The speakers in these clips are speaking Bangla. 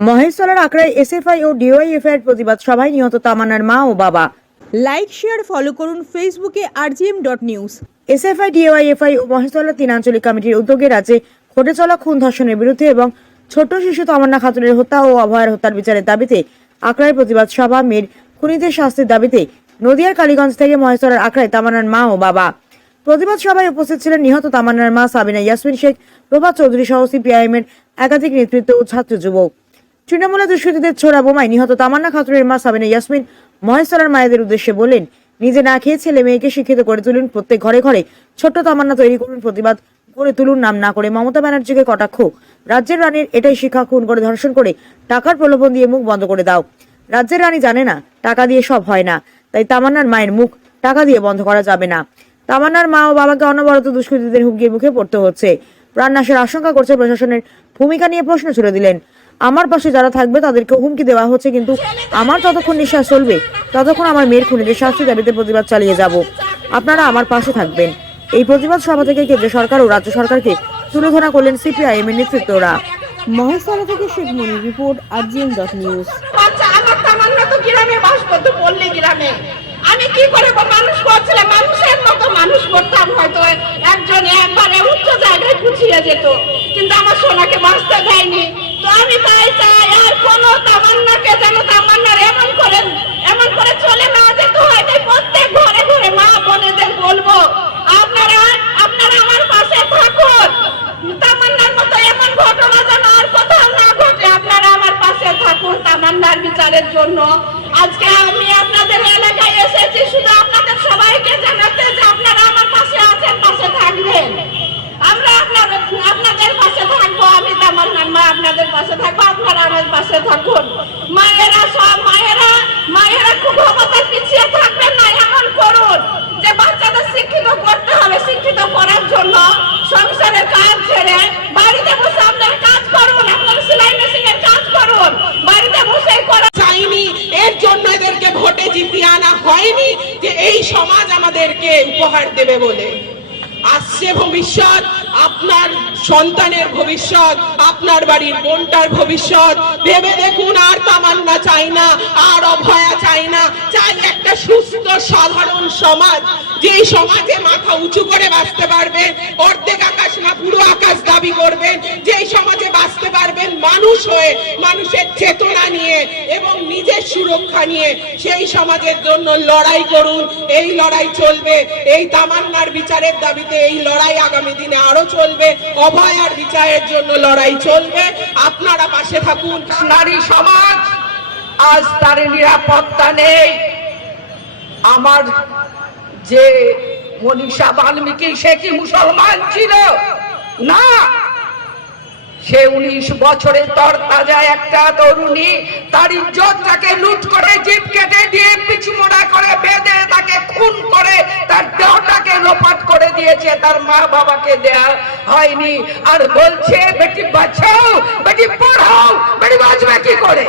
মহেশতলার আখড়ায় এসএফআই ও ডিওয়াইএফআই এর প্রতিবাদ সভায় নিহত তামান্নার মা ও বাবা। লাইক শেয়ার ফলো করুন ফেসবুকে rgm.news। এসএফআই ডিওয়াইএফআই ও মহেশতলা 3 আঞ্চলিক কমিটির উদ্যোগে রাজ্যে ঘটে চলা খুন ধর্ষণের বিরুদ্ধে এবং ছোট শিশু তামান্না খাতুনের হত্যা ও অভয়ার হত্যার বিচারের দাবিতে আখড়ায় প্রতিবাদ সভা। মেয়ের খুনিদের শাস্তির দাবিতে নদিয়ার কালীগঞ্জ থেকে মহেশতলার আখড়ায় তামান্নার মা ও বাবা। প্রতিবাদ সভায় উপস্থিত ছিলেন নিহত তামান্নার মা সাবিনা ইয়াসমিন শেখ, প্রভাত চৌধুরী সহ সিপিআইএম এর একাধিক নেতৃত্ব ও ছাত্র যুবক। তৃণমূলে দুষ্কৃতীদের ছোড়া বোমায় নিহত তামান্না খাতুনের মা সাবিনা ইয়াসমিন মহেশতলার মায়েদের উদ্দেশ্যে বললেন, নিজে না খেয়ে ছেলে মেয়েকে শিক্ষিত করে তুলুন, প্রত্যেক ঘরে ঘরে ছোট্ট তামান্না তৈরি করুন, প্রতিবাদ করে তুলুন, নাম না করে মমতা ব্যানার্জিকে কটাক্ষ। রাজ্যের রানীর এটাই শিক্ষা, খুন করে ধর্ষণ করে টাকার প্রলোভন দিয়ে মুখ বন্ধ করে দাও। রাজ্যের রানী জানে না টাকা দিয়ে সব হয় না, তাই তামান্নার মায়ের মুখ টাকা দিয়ে বন্ধ করা যাবে না। তামান্নার মা ও বাবাকে অনবরত দুষ্কৃতীদের হুমকির মুখে পড়তে হচ্ছে। প্রাণনাশের আশঙ্কা করছে প্রশাসনের ভূমিকা নিয়ে প্রশ্ন ছুড়ে দিলেন। আমার পাশে যারা থাকবে তাদেরকে হুমকি দেওয়া হচ্ছে, কিন্তু আমার যতক্ষণ নিঃশ্বাস চলবে ততক্ষণ আমার মেয়ের খুনিদের শাস্তি দাবিতে প্রতিবাদ চালিয়ে যাব। আপনারা আমার পাশে থাকবেন। এই প্রতিবাদ সভা থেকে কেন্দ্র সরকার ও রাজ্য সরকারকে তুলে ধরা করলেন সিপিআইএম এর নেতৃত্বরা। মহেশতলা থেকে শেখ মনির রিপোর্ট, rgm.news। আমি কি করে মানুষ করছিলাম, মানুষের মতো মানুষ করতাম, হয়তো একজন একবারে উচ্চ জায়গায় পুছিয়ে যেত, কিন্তু আমার সোনাকে বাঁচতে দেয়নি। তো আমি তাই চাই আর কোন তামান্নাকে যেন তামান্নার এমন করে চলে না যেতে হয়। প্রত্যেক ঘরে ঘরে মা বোনেদের বলবো, আপনারা আমার পাশে থাকুন। তামান্নার মতো এমন ঘটনা যেন আর কোথাও না ঘটে। আপনারা আমার পাশে থাকুন তামান্নার বিচারের জন্য। আজকে আমি আপনাদের এলাকায় এসেছি শুধু আপনাদের সবাইকে জানাতে যে আপনারা আমার পাশে আছেন, পাশে থাকবেন। আমরা আপনাদের পাশে থাকবো। আমি তামান্নার মা আপনাদের পাশে থাকবো, আপনারা আমার পাশে থাকুন। মায়েরা সব মায়েরা খুব ক্ষমতার পিছিয়ে থাকবেন না, এমন করুন যে বাচ্চাদের শিক্ষিত করতে হবে। শিক্ষিত করার জন্য সংসারের কাজ ছেড়ে বাড়িতে বসে আপনারা কাজ করুন, আপনারা সেলাই মেশিনের কাজ করুন, বাড়িতে বসে করা চাইনি। এর জন্য এদেরকে ভোটে জিতিয়ে আনা হয়নি যে এই সমাজ আমাদেরকে উপহার দেবে বলে। আসছে ভবিষ্যৎ, আপনার সন্তানের ভবিষ্যৎ, আপনার বাড়ির বোনটার ভবিষ্যৎ ভেবে দেখুন। আর তামান্না চাই না, আর অভয়া চাই না, চাই একটা সুস্থ সাধারণ সমাজ, যেই সমাজে মাথা উঁচু করে বাঁচতে পারবেন, অর্ধেক আকাশ না পুরো আকাশ দাবি করবেন, যেই সমাজে বাঁচতে পারবেন মানুষ হয়ে, মানুষের চেতনা নিয়ে এবং নিজের সুরক্ষা নিয়ে। সেই সমাজের জন্য লড়াই করুন। এই লড়াই চলবে, এই তামান্নার বিচারের দাবিতে এই লড়াই আগামী দিনে আরো চলবে। অভয়ার বিচারের জন্য লড়াই চলবে। আপনারা পাশে থাকুন। নারী সমাজ আজ তার নিরাপত্তা নেই। আমার যে মনীষা বাল্মীকি, সে কি মুসলমান ছিল? না, সে 19 বছরের তরতাজা একটা তরুণী, তার ইজ্জতটাকে লুট করে, জিভ কেটে দিয়ে, পিছু মোড়া করে, বেঁধে তাকে খুন করে, তার দেহটাকে লোপাট করে দিয়েছে, তার মা বাবাকে দেয়া হয়নি। আর বলছে বেটি বাঁচাও, বেটি পড়াও। বেটি বাঁচবে কি করে,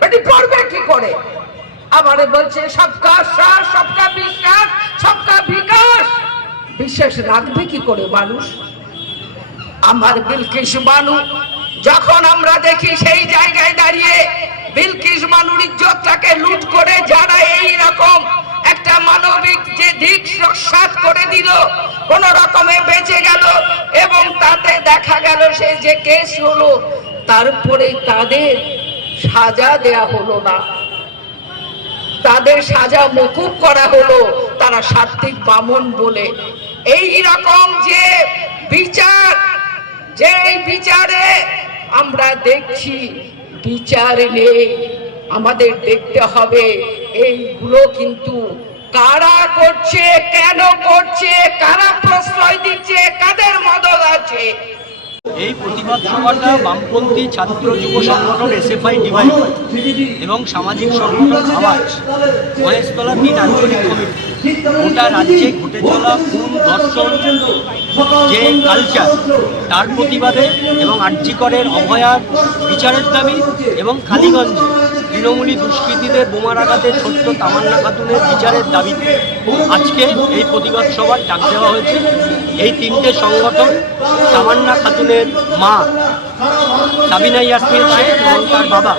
বেটি পড়বে কি করে? আমারে বলছে সবকা সাথ, সবকা বিশ্বাস, সবকা বিকাশ। বিশ্বাস রাখবে কি করে মানুষ? আমার বিলকিস বানু, যখন আমরা দেখি সেই জায়গায় দাঁড়িয়ে বিলকিস বানুর ইজ্জতটাকে লুট করে যারা এই রকম একটা মানবিক যে দিক রক্ষাৎ করে দিল, কোন রকমে বেঁচে গেল, এবং তাতে দেখা গেল সে যে কেস হলো, তারপরে তাদের সাজা দেয়া হলো না, তাদের সাজা মকুব করা হলো, তারা সাত্বিক বামন বলে। এই রকম যে বিচার, যে বিচারে আমরা দেখছি বিচার নেই, আমাদের দেখতে হবে এইগুলো কিন্তু কারা করছে, কেন করছে, কারা প্রশ্রয় দিচ্ছে, কাদের মদত আছে। এই প্রতিবাদ সভাটা বামপন্থী ছাত্র যুব সংগঠন এসএফআই ডিওয়াইএফআই এবং সামাজিক সংগঠন আওয়াজ মহেশতলা 3 আঞ্চলিক কমিটি গোটা রাজ্যে ঘটে চলা খুন ধর্ষণ যে কালচার, তার প্রতিবাদে এবং আরজিকরের অভয়ার বিচারের দাবি এবং কালীগঞ্জে তৃণমূলী দুষ্কৃতীদের বোমার আঘাতে ছোট্ট তামান্না খাতুনের বিচারের দাবিতে আজকে এই প্রতিবাদ সভার ডাক দেওয়া হয়েছে। এই 3টে সংগঠন তামান্না খাতুনের মা সাবিনা ইয়াসমিন শেখ এবং তার বাবা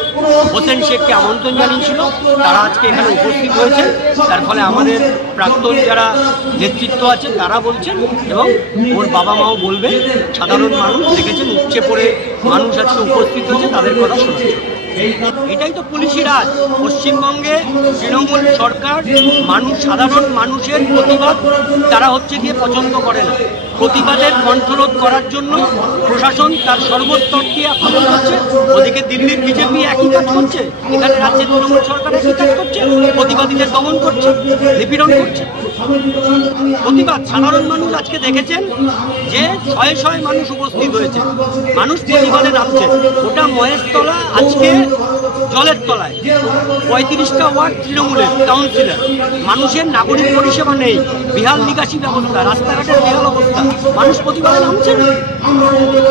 হোসেন শেখকে আমন্ত্রণ জানিয়েছিল। তারা আজকে এখানে উপস্থিত হয়েছে। তার ফলে আমাদের প্রাক্তন যারা নেতৃত্ব আছে তারা বলছেন এবং ওর বাবা মাও বলবেন, সাধারণ মানুষ দেখেছেন উপচে পড়ে মানুষ আজকে উপস্থিত হয়েছে, তাদের কথা শোনাচ্ছে। এটাই তো পুলিশি রাজ। পশ্চিমবঙ্গে তৃণমূল সরকার সাধারণ মানুষের প্রতিবাদ তারা হচ্ছে গিয়ে পছন্দ করে না। প্রতিবাদের কণ্ঠরোধ করার জন্য প্রশাসন তার সর্বস্তর দিয়ে আক্রমণ করছে। ওদিকে দিল্লির বিজেপি একই কাজ করছে, এখানে রাজ্যের তৃণমূল সরকার একই কাজ করছে, প্রতিবাদীদের দমন করছে, নিপীড়ন করছে। প্রতিবাদ সাধারণ মানুষ আজকে দেখেছেন যে শয়ে শয়ে মানুষ উপস্থিত হয়েছে, মানুষ প্রতিবাদে নামছে। ওটা মহেশতলা আজকে জলের তলায় 35টা ওয়ার্ড তৃণমূলের কাউন্সিলর, মানুষের নাগরিক পরিষেবা নেই, বিহাল নিকাশি ব্যবস্থা, রাস্তাঘাটের বিহাল অবস্থা, মানুষ প্রতিবাদে নামছে।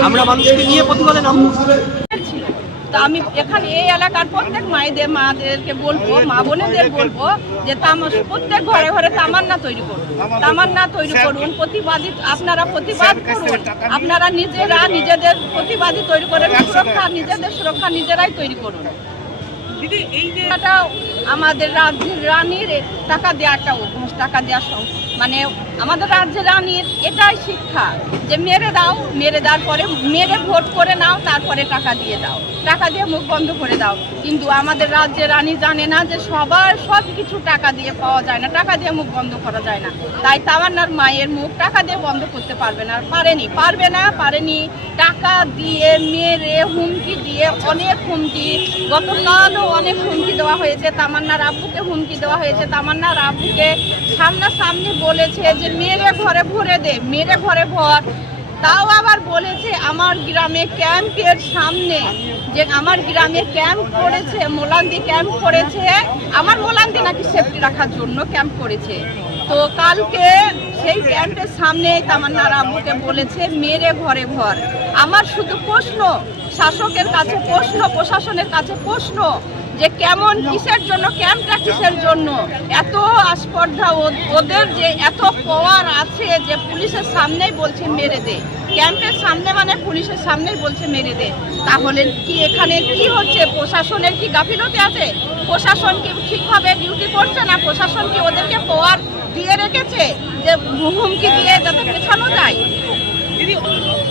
আমরা মানুষকে নিয়ে প্রতিবাদে নামবো। তা আমি এখানে এই এলাকার প্রত্যেক মাদেরকে বলবো, মা বোনেদের বলবো যে প্রত্যেক ঘরে ঘরে তামান্না তৈরি করুন, তামান্না তৈরি করুন, প্রতিবাদী আপনারা প্রতিবাদ করুন, আপনারা নিজেরা নিজেদের প্রতিবাদী তৈরি করেন, সুরক্ষা নিজেদের সুরক্ষা নিজেরাই তৈরি করুন। দিদি এই যে আমাদের রাজ্যের রানীর টাকা দেওয়া একটা অভ্যাস, টাকা দেওয়া মানে আমাদের রাজ্যের রানীর এটাই শিক্ষা যে মেরে দাও, মেরে দেওয়ার পরে মেরে ভোট করে নাও, তারপরে টাকা দিয়ে দাও, টাকা দিয়ে মুখ বন্ধ করে দাও। কিন্তু আমাদের রাজ্যের রানী জানে না যে সব কিছু টাকা দিয়ে পাওয়া যায় না, টাকা দিয়ে মুখ বন্ধ করা যায় না। তাই তামান্নার মায়ের মুখ টাকা দিয়ে বন্ধ করতে পারবে না, পারেনি। টাকা দিয়ে মেরে হুমকি দিয়ে, অনেক হুমকি, গতকালও অনেক হুমকি দেওয়া হয়েছে। তামান্নার আব্বুকে হুমকি দেওয়া হয়েছে। তামান্নার আব্বুকে সামনাসামনি বলেছে যে মেরে ঘরে ভরে দে, মেরে ঘরে ভর। তাও আবার বলেছে আমার গ্রামে ক্যাম্পের সামনে, যে আমার গ্রামে ক্যাম্প করেছে, মোলান্দি ক্যাম্প করেছে, আমার মোলান্দি নাকি সেফটি রাখার জন্য ক্যাম্প করেছে। তো কালকে সেই ক্যাম্পের সামনে তামান্নার আব্বুকে বলেছে মেরে ঘরে ভর। আমার শুধু প্রশ্ন, শাসকের কাছে প্রশ্ন, প্রশাসনের কাছে প্রশ্ন, যে কেমন, কিসের জন্য ক্যাম্পটা, কিসের জন্য এত আস্পর্ধা, ওদের যে এত পাওয়ার আছে যে পুলিশের সামনেই বলছে মেরে দে, ক্যাম্পের সামনে মানে পুলিশের সামনেই বলছে মেরে দে। তাহলে কি এখানে কি হচ্ছে? প্রশাসনের কি গাফিলতি আছে? প্রশাসন কি ঠিকভাবে ডিউটি করছে না? প্রশাসন কি ওদেরকে পাওয়ার দিয়ে রেখেছে যে হুমকি দিয়ে যাতে পেছানো যায়? দিদি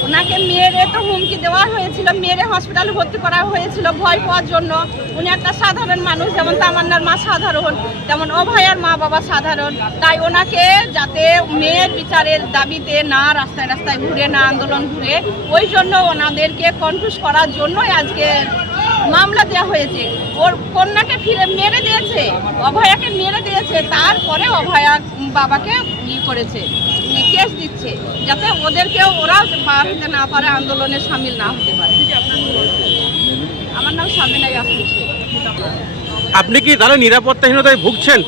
ওনাকে মেরে তো হুমকি দেওয়া হয়েছিল, মেরে হসপিটালে ভর্তি করা হয়েছিল ভয় পাওয়ার জন্য। উনি একটা সাধারণ মানুষ, যেমন তামান্নার মা সাধারণ, তেমন অভয়ার মা বাবা সাধারণ। তাই ওনাকে যাতে মেয়ের বিচারের দাবিতে না রাস্তায় রাস্তায় ঘুরে, না আন্দোলন ঘুরে, ওই জন্য ওনাদেরকে কনফিউজ করার জন্যই আজকে মামলা দেওয়া হয়েছে। ওর কন্যাকে ফিরে মেরে দিয়েছে, অভয়াকে মেরে দিয়েছে, তারপরে অভয়া বাবাকে করেছে, কেস দিচ্ছে যাতে ওদেরকেও ওরা পার হতে না পারে, আন্দোলনে সামিল না হতে পারে। আমার নাম সাবিনা ইয়াসমিন শেখ। আপনি কি তাহলে নিরাপত্তাহীনতায় ভুগছেন?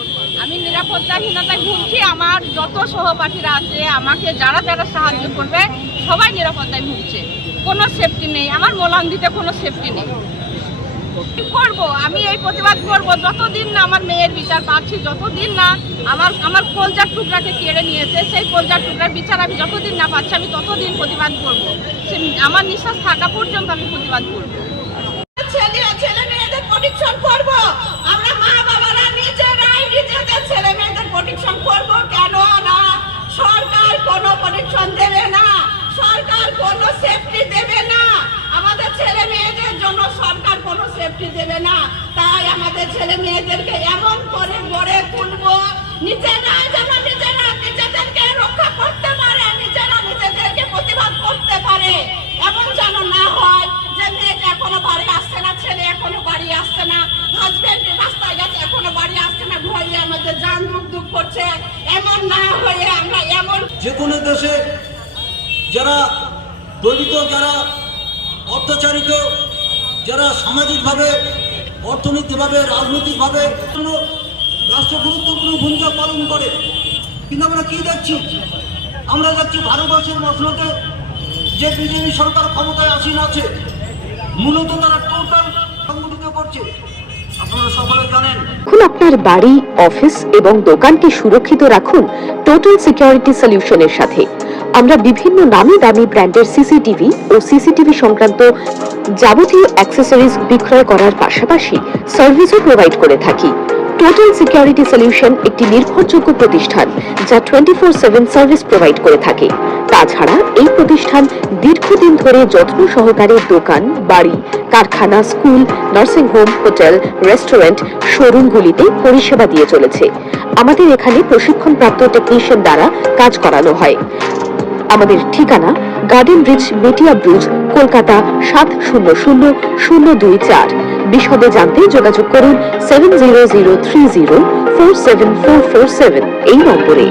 আমি নিরাপত্তাহীনতায় ভুগছি। আমার যত সহপাঠীরা আছে, আমাকে যারা যারা সাহায্য করবে, সবাই নিরাপত্তায় ভুগছে। কোনো সেফটি নেই, আমার মোলান্দিতে কোনো সেফটি নেই। কি করব? আমি এই প্রতিবাদ করব যতদিন না আমার মেয়ের বিচার পাচ্ছি, যতদিন না আমার কলজার টুকরাকে কেড়ে নিয়েছে, সেই কলজার টুকরার বিচার আমি যতদিন না পাচ্ছি, আমি ততদিন প্রতিবাদ করব। আমার নিঃশ্বাস থাকা পর্যন্ত আমি প্রতিবাদ করব। ছেলে মেয়েদের প্রোটেকশন করব, আমরা মা বাবারা নিজেরাই নিজেদের ছেলে মেয়েদের প্রোটেকশন করব। কেন না? সরকার কোনো প্রোটেকশন দেবে না, সরকার কোনো সেফটি দেবে না, আমাদের ছেলে মেয়েদের জন্য সরকার কোনো সেফটি দেবে না। তাই আমাদের ছেলে মেয়েদেরকে এমন করে গড়ে তুলবো, নিজেরা যেন নিজেদেরকে রক্ষা করতে পারে, নিজেরা নিজেদেরকে প্রতিবাদ করতে পারে। এমন যেন না হয় যে মেয়েটা এখনো বাড়ি আসছে না, ছেলে এখনো বাড়ি আসছে না, হাজবেন্ড রাস্তায় গেছে এখনো বাড়ি আসছে না, ভয়ে আমাদের জান দুঃখ করছে। এমন না হয়ে আমরা এমন যে কোনো দেশে যারা দলিত, যারা অত্যাচারিত, যারা সামাজিকভাবে, অর্থনৈতিকভাবে, রাজনৈতিকভাবে রাষ্ট্র গুরুত্বপূর্ণ ভূমিকা পালন করে। কিন্তু আমরা কি দেখছি? আমরা দেখছি ভারতবর্ষের মসনদে যে বিজেপি সরকার ক্ষমতায় আসীন আছে, মূলত তারা টোটাল সংগঠিত করছে। আপনারা সকলে জানেন। এখন আপনার বাড়ি, অফিস এবং দোকানকে সুরক্ষিত রাখুন টোটাল সিকিউরিটি সলিউশনের সাথে। আমরা বিভিন্ন নামি দামি ব্র্যান্ডের সিসিটিভি ও সিসিটিভি সংক্রান্ত যাবতীয় অ্যাক্সেসরিজ বিক্রয় করার পাশাপাশি সার্ভিসও প্রোভাইড করে থাকি। টোটাল সিকিউরিটি সলিউশন একটি নির্ভরযোগ্য প্রতিষ্ঠান যা 24/7 সার্ভিস প্রোভাইড করে থাকে। তাছাড়া এই প্রতিষ্ঠান দীর্ঘদিন ধরে যত্ন সহকারে দোকান, বাড়ি, কারখানা, school, nursing home, hotel, restaurant, শোরুমগুলিতে পরিষেবা দিয়ে চলেছে। আমাদের এখানে প্রশিক্ষণপ্রাপ্ত টেকনিশিয়ান দ্বারা কাজ করানো হয়। আমাদের ঠিকানা গার্ডেন ব্রিজ, মেটিয়া ব্রিজ, কলকাতা 700024। বিশদে জানতে যোগাযোগ করুন 7003047447 এই নম্বরে।